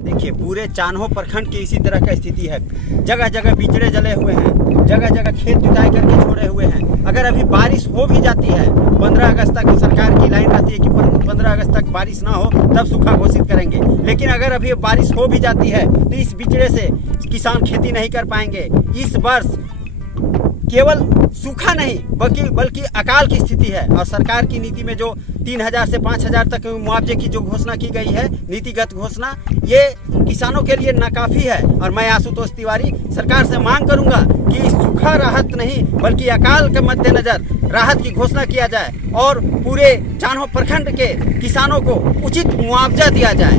देखिए पूरे चान्हो प्रखंड की इसी तरह का स्थिति है। जगह जगह बिचड़े जले हुए हैं, जगह जगह खेत जुताई करके छोड़े हुए हैं। अगर अभी बारिश हो भी जाती है, 15 अगस्त तक सरकार की लाइन रहती है कि 15 अगस्त तक बारिश ना हो तब सूखा घोषित करेंगे, लेकिन अगर अभी बारिश हो भी जाती है तो इस बिचड़े से किसान खेती नहीं कर पाएंगे। इस वर्ष केवल सूखा नहीं बल्कि अकाल की स्थिति है। और सरकार की नीति में जो 3000 से 5000 तक मुआवजे की जो घोषणा की गई है, नीतिगत घोषणा, ये किसानों के लिए नाकाफी है। और मैं आशुतोष तिवारी सरकार से मांग करूंगा कि सूखा राहत नहीं बल्कि अकाल के मद्देनजर राहत की घोषणा किया जाए और पूरे चान्हो प्रखंड के किसानों को उचित मुआवजा दिया जाए।